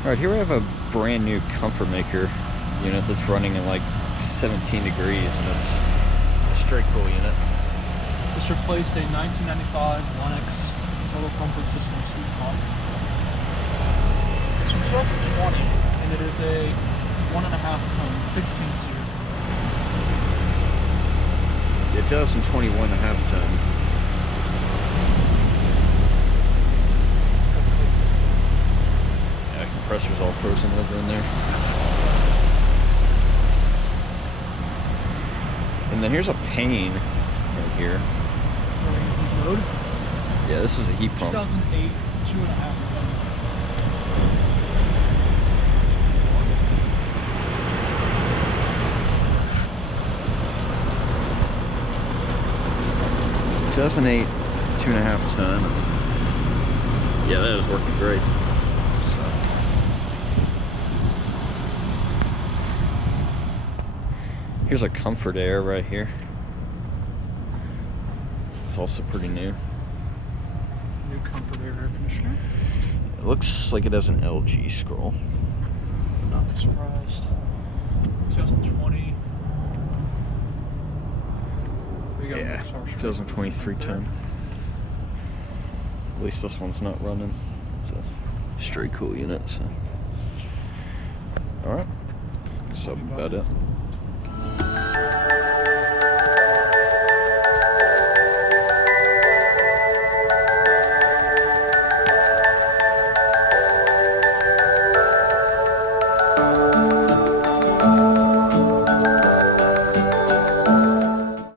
Alright, here we have a brand new Comfortmaker unit that's running at like 17 degrees, and it's a straight cool unit. This replaced a 1995 Lennox total comfort system heat pump. It's from 2020, and it is a 1.5 ton, 16-seater. Yeah, 2020 1.5 ton. Yeah, compressor's all frozen over in there. And then here's a Payne right here. Yeah, this is a heat pump. 2008, 2.5 ton. In 2008, 2.5 ton. Yeah, that is working great. Here's a Comfort-Aire right here. It's also pretty new. New Comfort-Aire air conditioner. It looks like it has an LG scroll. Not surprised. 2020. Yeah, 2023 ton. At least this one's not running. It's a straight cool unit, so. Alright, so about it.